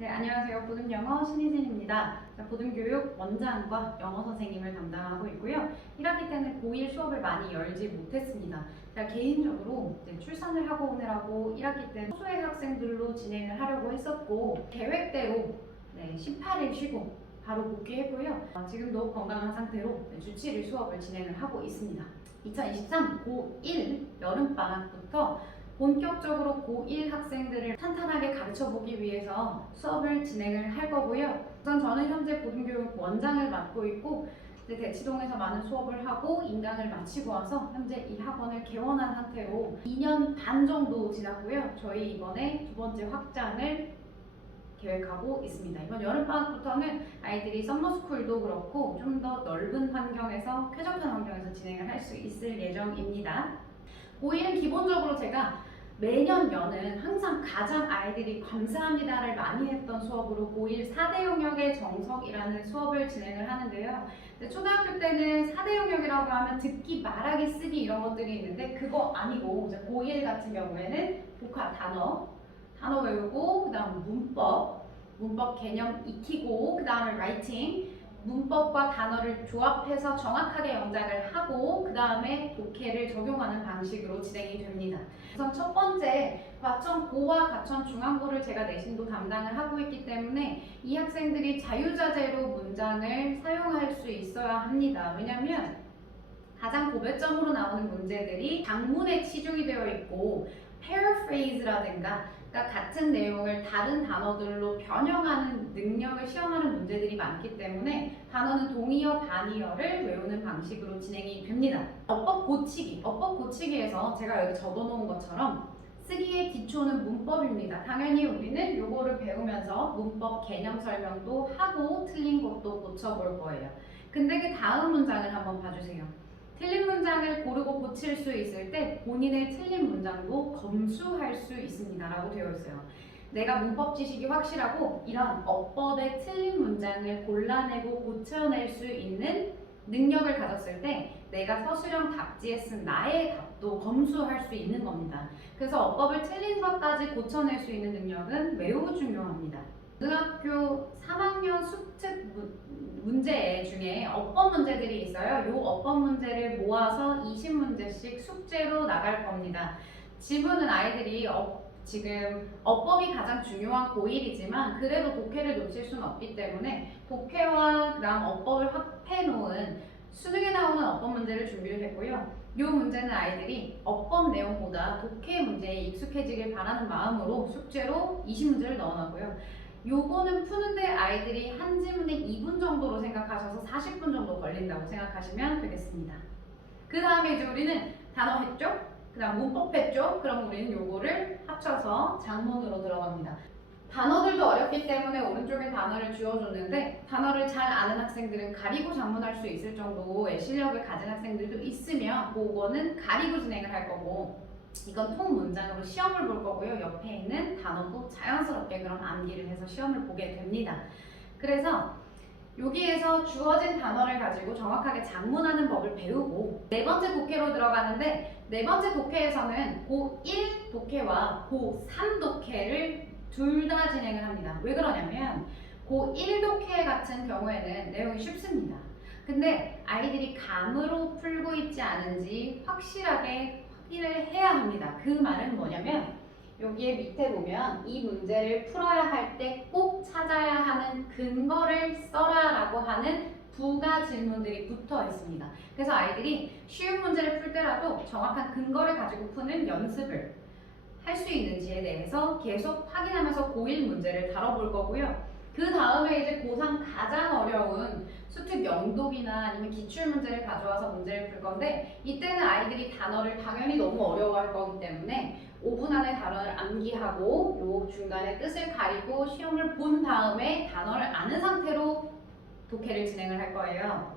네, 안녕하세요. 보듬영어 신희진입니다. 보듬교육 원장과 영어 선생님을 담당하고 있고요. 1학기 때는 고1 수업을 많이 열지 못했습니다. 제가 개인적으로 출산을 하고 오느라고 1학기 때 소수의 학생들로 진행을 하려고 했었고 계획대로 18일 쉬고 바로 복귀했고요. 지금도 건강한 상태로 주 7일 수업을 진행을 하고 있습니다. 2023 고1 여름방학부터 본격적으로 고1 학생들을 탄탄하게 가르쳐보기 위해서 수업을 진행을 할 거고요. 우선 저는 현재 보듬교육 원장을 맡고 있고 대치동에서 많은 수업을 하고 인강을 마치고 와서 현재 이 학원을 개원한 상태로 2년 반 정도 지났고요. 저희 이번에 두 번째 확장을 계획하고 있습니다. 이번 여름방학부터는 아이들이 썸머스쿨도 그렇고 좀 더 넓은 환경에서 쾌적한 환경에서 진행을 할 수 있을 예정입니다. 고1은 기본적으로 제가 매년 여는 항상 가장 아이들이 감사합니다를 많이 했던 수업으로 고1 4대 영역의 정석이라는 수업을 진행을 하는데요. 초등학교 때는 4대 영역이라고 하면 듣기, 말하기, 쓰기 이런 것들이 있는데 그거 아니고 고1 같은 경우에는 독화, 단어 외우고 그 다음 문법 개념 익히고 그 다음에 라이팅 문법과 단어를 조합해서 정확하게 영작을 하고 그 다음에 독해를 적용하는 방식으로 진행이 됩니다. 우선 첫 번째 과천고와 과천중앙고를 제가 내신도 담당을 하고 있기 때문에 이 학생들이 자유자재로 문장을 사용할 수 있어야 합니다. 왜냐하면 가장 고배점으로 나오는 문제들이 장문에 치중이 되어 있고 paraphrase라든가 그러니까 같은 내용을 다른 단어들로 변형하는 능력을 시험하는 문제들이 많기 때문에 단어는 동의어, 반의어를 외우는 방식으로 진행이 됩니다. 어법 고치기에서 제가 여기 적어놓은 것처럼 쓰기의 기초는 문법입니다. 당연히 우리는 요거를 배우면서 문법 개념 설명도 하고 틀린 것도 고쳐볼 거예요. 근데 그 다음 문장을 한번 봐주세요. 틀린 문장을 고르고 고칠 수 있을 때 본인의 틀린 문장도 검수할 수 있습니다 라고 되어 있어요. 내가 문법 지식이 확실하고 이런 어법의 틀린 문장을 골라내고 고쳐낼 수 있는 능력을 가졌을 때 내가 서술형 답지에 쓴 나의 답도 검수할 수 있는 겁니다. 그래서 어법을 틀린 것까지 고쳐낼 수 있는 능력은 매우 중요합니다. 고등학교 3학년 수특 문제 중에 어법 문제들이 있어요. 이 어법 문제를 모아서 20문제씩 숙제로 나갈 겁니다. 지문은 아이들이 지금 어법이 가장 중요한 고1이지만 그래도 독해를 놓칠 수는 없기 때문에 독해와 그 다음 어법을 합해 놓은 수능에 나오는 어법 문제를 준비를 했고요. 이 문제는 아이들이 어법 내용보다 독해 문제에 익숙해지길 바라는 마음으로 숙제로 20문제를 넣어놨고요. 요거는 푸는데 아이들이 한 지문에 2분 정도로 생각하셔서 40분 정도 걸린다고 생각하시면 되겠습니다. 그 다음에 이제 우리는 단어 했죠? 그 다음 문법 했죠? 그럼 우리는 요거를 합쳐서 장문으로 들어갑니다. 단어들도 어렵기 때문에 오른쪽에 단어를 쥐어줬는데 단어를 잘 아는 학생들은 가리고 장문할 수 있을 정도의 실력을 가진 학생들도 있으면 그거는 가리고 진행을 할 거고 이건 통 문장으로 시험을 볼 거고요. 옆에 있는 단어도 자연스럽게 그럼 암기를 해서 시험을 보게 됩니다. 그래서 여기에서 주어진 단어를 가지고 정확하게 작문하는 법을 배우고 네 번째 독해로 들어가는데 네 번째 독해에서는 고1 독해와 고3 독해를 둘 다 진행을 합니다. 왜 그러냐면 고1 독해 같은 경우에는 내용이 쉽습니다. 근데 아이들이 감으로 풀고 있지 않은지 확실하게 확인을 해야 합니다. 그 말은 뭐냐면 여기에 밑에 보면 이 문제를 풀어야 할 때 꼭 찾아야 하는 근거를 써라 라고 하는 부가 질문들이 붙어 있습니다. 그래서 아이들이 쉬운 문제를 풀 때라도 정확한 근거를 가지고 푸는 연습을 할 수 있는지에 대해서 계속 확인하면서 고1 문제를 다뤄볼 거고요. 그 다음에 이제 고3 가장 어려운 수특 영독이나 아니면 기출문제를 가져와서 문제를 풀 건데 이때는 아이들이 단어를 당연히 너무 어려워할 거기 때문에 5분 안에 단어를 암기하고 요 중간에 뜻을 가리고 시험을 본 다음에 단어를 아는 상태로 독해를 진행을 할 거예요.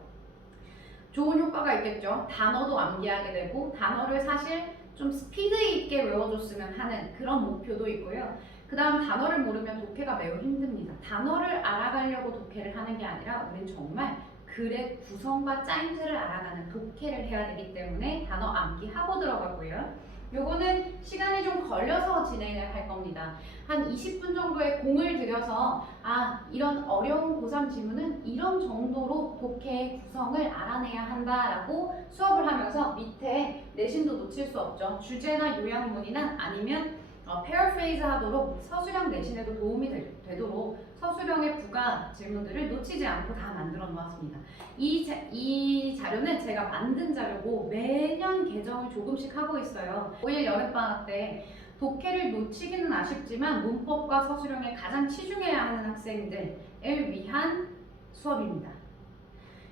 좋은 효과가 있겠죠. 단어도 암기하게 되고 단어를 사실 좀 스피드 있게 외워줬으면 하는 그런 목표도 있고요. 그 다음 단어를 모르면 독해가 매우 힘듭니다. 단어를 알아가려고 독해를 하는 게 아니라 우린 정말 글의 구성과 짜임새를 알아가는 독해를 해야 되기 때문에 단어 암기하고 들어가고요. 요거는 시간이 좀 걸려서 진행을 할 겁니다. 한 20분 정도의 공을 들여서 이런 어려운 고3 지문은 이런 정도로 독해의 구성을 알아내야 한다라고 수업을 하면서 밑에 내신도 놓칠 수 없죠. 주제나 요약문이나 아니면 패러프레이즈 하도록 서술형 내신에도 도움이 되도록 서술형의 부가 질문들을 놓치지 않고 다 만들어 놓았습니다. 이 자료는 제가 만든 자료고 매년 개정을 조금씩 하고 있어요. 5일 여름방학 때 독해를 놓치기는 아쉽지만 문법과 서술형에 가장 치중해야 하는 학생들을 위한 수업입니다.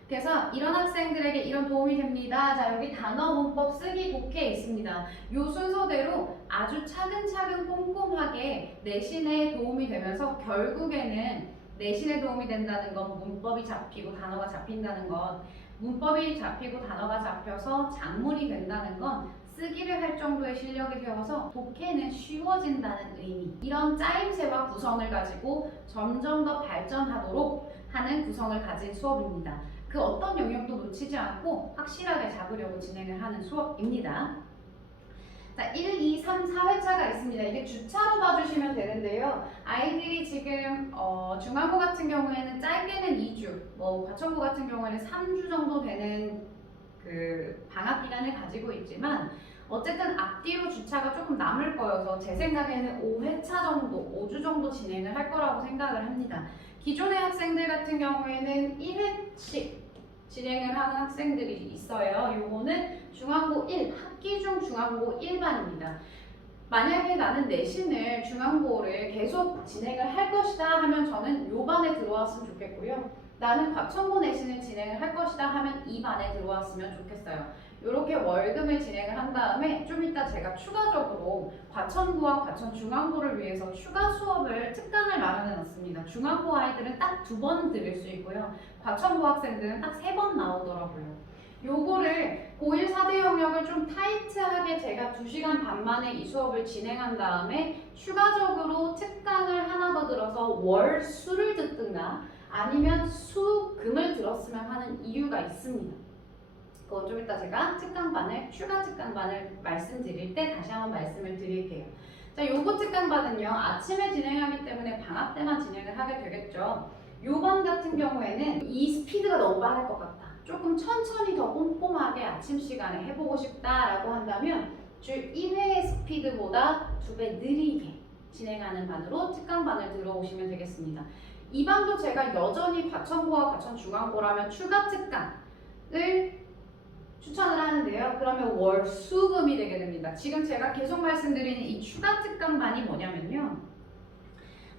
그래서 이런 학생들에게 이런 도움이 됩니다. 자, 여기 단어 문법 쓰기 독해 있습니다. 요 순서대로 아주 차근차근 꼼꼼하게 내신에 도움이 되면서 결국에는 내신에 도움이 된다는 건 문법이 잡히고 단어가 잡힌다는 것, 문법이 잡히고 단어가 잡혀서 작문이 된다는 건 쓰기를 할 정도의 실력이 되어서 독해는 쉬워진다는 의미. 이런 짜임새와 구성을 가지고 점점 더 발전하도록 하는 구성을 가진 수업입니다. 그 어떤 영역도 놓치지 않고 확실하게 잡으려고 진행을 하는 수업입니다. 자, 1, 2, 3, 4회차가 있습니다. 이게 주차로 봐주시면 되는데요. 아이들이 지금 중앙고 같은 경우에는 짧게는 2주, 과천고 같은 경우에는 3주 정도 되는 그 방학 기간을 가지고 있지만 어쨌든 앞뒤로 주차가 조금 남을 거여서 제 생각에는 5회차 정도, 5주 정도 진행을 할 거라고 생각을 합니다. 기존의 학생들 같은 경우에는 1회씩 진행을 하는 학생들이 있어요. 요거는 중앙고 1, 학기 중 중앙고 1반입니다. 만약에 나는 내신을 중앙고를 계속 진행을 할 것이다 하면 저는 요 반에 들어왔으면 좋겠고요. 나는 과천고 내신을 진행을 할 것이다 하면 이 반에 들어왔으면 좋겠어요. 이렇게 월등을 진행을 한 다음에 좀 이따 제가 추가적으로 과천고와 과천중앙고를 위해서 추가 수업을 특강을 마련해 놨습니다. 중앙고 아이들은 딱 2번 들을 수 있고요. 과천고 학생들은 딱 3번 나오더라고요. 요거를 고1 4대 영역을 좀 타이트하게 제가 2시간 반 만에 이 수업을 진행한 다음에 추가적으로 특강을 하나 더 들어서 월 수를 듣든가 아니면 수, 금을 들었으면 하는 이유가 있습니다. 그건 좀 이따 제가 특강반을, 추가 특강반을 말씀드릴 때 다시 한번 말씀을 드릴게요. 자, 요거 특강반은요, 아침에 진행하기 때문에 방학 때만 진행을 하게 되겠죠. 요번 같은 경우에는 이 스피드가 너무 빠를 것 같다. 조금 천천히 더 꼼꼼하게 아침 시간에 해보고 싶다라고 한다면 주 1회의 스피드보다 2배 느리게 진행하는 반으로 특강반을 들어오시면 되겠습니다. 이 반도 제가 여전히 과천고와 과천중앙고라면 추가 특강을 추천을 하는데요. 그러면 월 수금이 되게 됩니다. 지금 제가 계속 말씀드리는 이 추가 특강반이 뭐냐면요.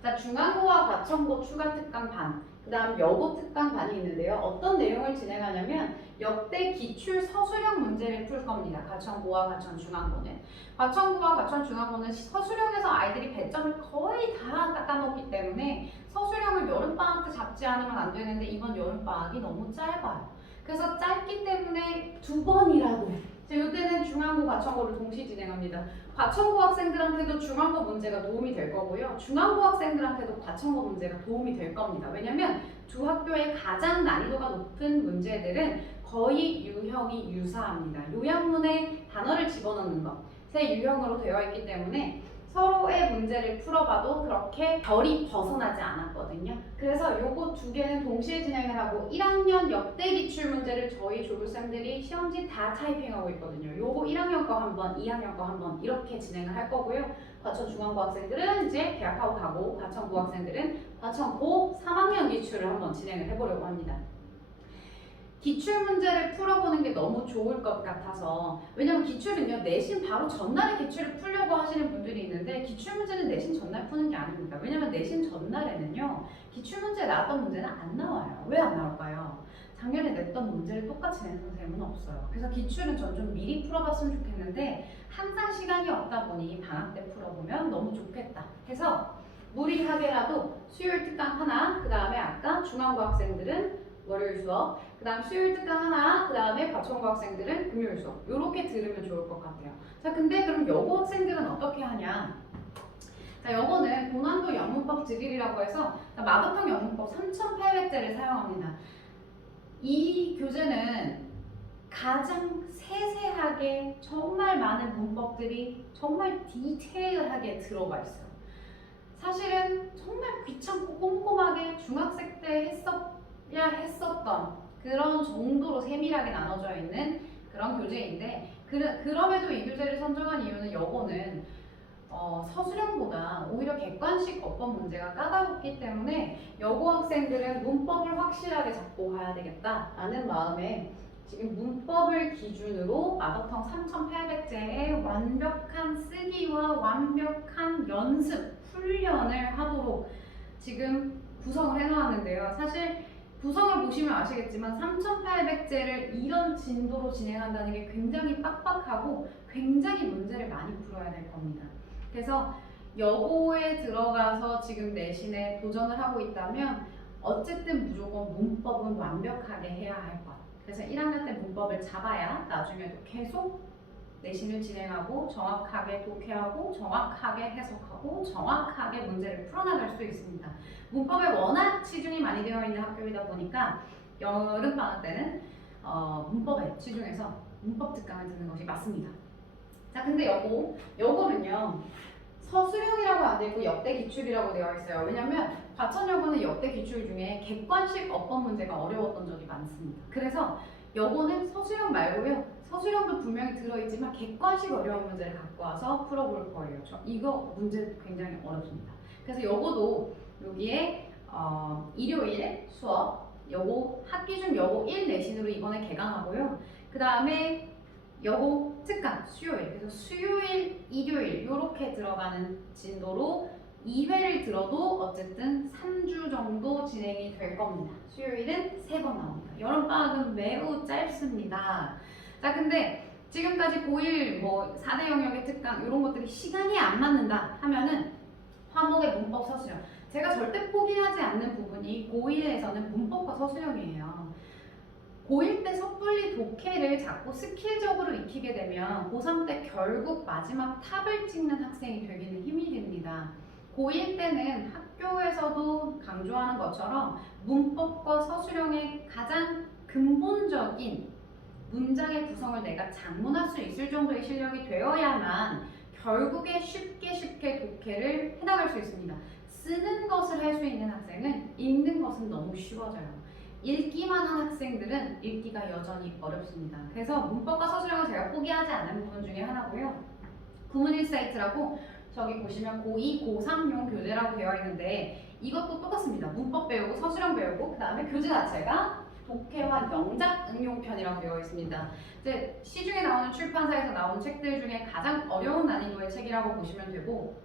자, 중앙고와 과천고 추가 특강반, 그 다음 여고 특강반이 있는데요. 어떤 내용을 진행하냐면 역대 기출 서술형 문제를 풀 겁니다. 과천고와 과천중앙고는. 과천고와 과천중앙고는 서술형에서 아이들이 배점을 거의 다 깎아먹기 때문에 서술형을 여름방학 때 잡지 않으면 안 되는데 이번 여름방학이 너무 짧아요. 그래서 짧기 때문에 2번이라도 이때는 중앙고, 과천고를 동시 진행합니다. 과천고 학생들한테도 중앙고 문제가 도움이 될 거고요. 중앙고 학생들한테도 과천고 문제가 도움이 될 겁니다. 왜냐면 두 학교의 가장 난이도가 높은 문제들은 거의 유형이 유사합니다. 요약문에 단어를 집어넣는 것의 유형으로 되어 있기 때문에 서로의 문제를 풀어봐도 그렇게 결이 벗어나지 않았거든요. 그래서 요거 2개는 동시에 진행을 하고 1학년 역대 기출 문제를 저희 졸업생들이 시험지 다 타이핑하고 있거든요. 요거 1학년 거 한 번, 2학년 거 한 번 이렇게 진행을 할 거고요. 과천중앙고 학생들은 이제 계약하고 가고 과천고 학생들은 과천고 3학년 기출을 한번 진행을 해보려고 합니다. 기출 문제를 풀어보는 게 너무 좋을 것 같아서, 왜냐면 기출은요 내신 바로 전날에 기출을 풀려고 하시는 분들이 있는데 기출 문제는 내신 전날 푸는 게 아닙니다. 왜냐면 내신 전날에는요 기출 문제 나왔던 문제는 안 나와요. 왜 안 나올까요? 작년에 냈던 문제를 똑같이 낸 선생님은 없어요. 그래서 기출은 전 좀 미리 풀어봤으면 좋겠는데 항상 시간이 없다 보니 방학 때 풀어보면 너무 좋겠다 해서 무리하게라도 수요일 특강 하나, 그 다음에 아까 중앙고 학생들은 월요일 수업, 그 다음 수요일 특강 하나, 그 다음에 과천고 학생들은 금요일 수업 이렇게 들으면 좋을 것 같아요. 자, 근데 그럼 여고 학생들은 어떻게 하냐? 자, 여고는 고난도 영문법 드릴이라고 해서 마더텅 영문법 3,800제를 사용합니다. 이 교재는 가장 세세하게 정말 많은 문법들이 정말 디테일하게 들어가 있어요. 사실은 정말 귀찮고 꼼꼼하게 중학생 때 했었던 그런 정도로 세밀하게 나눠져 있는 그런 교재인데 그럼에도 이 교재를 선정한 이유는 여고는 서술형보다 오히려 객관식 어법 문제가 까다롭기 때문에 여고 학생들은 문법을 확실하게 잡고 가야 되겠다라는 마음에 지금 문법을 기준으로 마더텅 3,800제의 완벽한 쓰기와 완벽한 연습, 훈련을 하도록 지금 구성을 해놓았는데요. 사실 구성을 보시면 아시겠지만 3,800제를 이런 진도로 진행한다는 게 굉장히 빡빡하고 굉장히 문제를 많이 풀어야 될 겁니다. 그래서 여고에 들어가서 지금 내신에 도전을 하고 있다면 어쨌든 무조건 문법은 완벽하게 해야 할 것. 그래서 1학년 때 문법을 잡아야 나중에도 계속 내신을 진행하고 정확하게 독해하고 정확하게 해석하고 정확하게 문제를 풀어나갈 수 있습니다. 문법에 워낙 치중이 많이 되어 있는 학교이다 보니까 여름방학 때는 문법에 치중해서 문법 특강을 듣는 것이 맞습니다. 자, 근데 여고는요 서술형이라고 안 되어 있고 역대 기출이라고 되어 있어요. 왜냐면 과천여고는 역대 기출 중에 객관식 어법 문제가 어려웠던 적이 많습니다. 그래서 여고는 서술형 말고요. 서술형도 분명히 들어있지만 객관식 어려운 문제를 갖고 와서 풀어볼 거예요. 이거 문제 굉장히 어렵습니다. 그래서 여고도 여기에 일요일 수업 여고 학기중 여고 1 내신으로 이번에 개강하고요. 그 다음에 여고 특강 수요일, 그래서 수요일, 일요일 이렇게 들어가는 진도로 2회를 들어도 어쨌든 3주 정도 진행이 될 겁니다. 수요일은 3번 나옵니다. 여름방학은 매우 짧습니다. 자, 근데 지금까지 고1 4대 영역의 특강 이런 것들이 시간이 안 맞는다 하면은 화목의 문법 서술형. 제가 절대 포기하지 않는 부분이 고1에서는 문법과 서술형이에요. 고1 때 섣불리 독해를 자꾸 스킬적으로 익히게 되면 고3 때 결국 마지막 탑을 찍는 학생이 되기는 힘이 듭니다. 고1 때는 학교에서도 강조하는 것처럼 문법과 서술형의 가장 근본적인 문장의 구성을 내가 장문할 수 있을 정도의 실력이 되어야만 결국에 쉽게 독해를 해나갈 수 있습니다. 쓰는 것을 할 수 있는 학생은 읽는 것은 너무 쉬워져요. 읽기만 한 학생들은 읽기가 여전히 어렵습니다. 그래서 문법과 서술형은 제가 포기하지 않는 부분 중에 하나고요. 구문일사이트라고 저기 보시면 고2, 고3용 교재라고 되어 있는데 이것도 똑같습니다. 문법 배우고 서술형 배우고 그 다음에 교재 자체가 독해와 영작 응용편이라고 되어 있습니다. 이제 시중에 나오는 출판사에서 나오는 책들 중에 가장 어려운 난이도의 책이라고 보시면 되고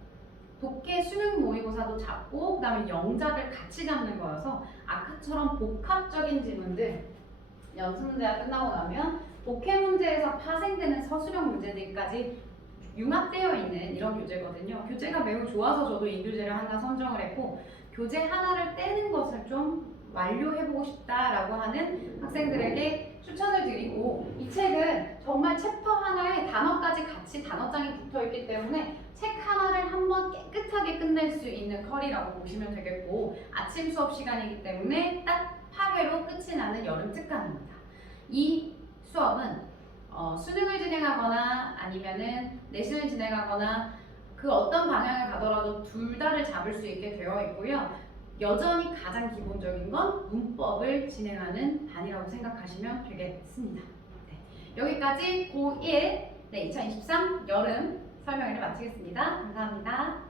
독해 수능 모의고사도 잡고 그 다음에 영작을 같이 잡는 거여서 아까처럼 복합적인 지문들 연습 문제가 끝나고 나면 독해 문제에서 파생되는 서술형 문제들까지 융합되어 있는 이런 교재거든요. 교재가 매우 좋아서 저도 이 교재를 하나 선정을 했고 교재 하나를 떼는 것을 좀 완료해보고 싶다라고 하는 학생들에게 추천을 드리고 이 책은 정말 챕터 하나에 단어까지 같이 단어장이 붙어있기 때문에 책 하나를 한번 깨끗하게 끝낼 수 있는 컬이라고 보시면 되겠고 아침 수업 시간이기 때문에 딱 8회로 끝이 나는 여름 특강입니다. 이 수업은 수능을 진행하거나 아니면은 내신을 진행하거나 그 어떤 방향을 가더라도 둘 다를 잡을 수 있게 되어 있고요. 여전히 가장 기본적인 건 문법을 진행하는 반이라고 생각하시면 되겠습니다. 네, 여기까지 고1 2023 여름 설명회를 마치겠습니다. 감사합니다.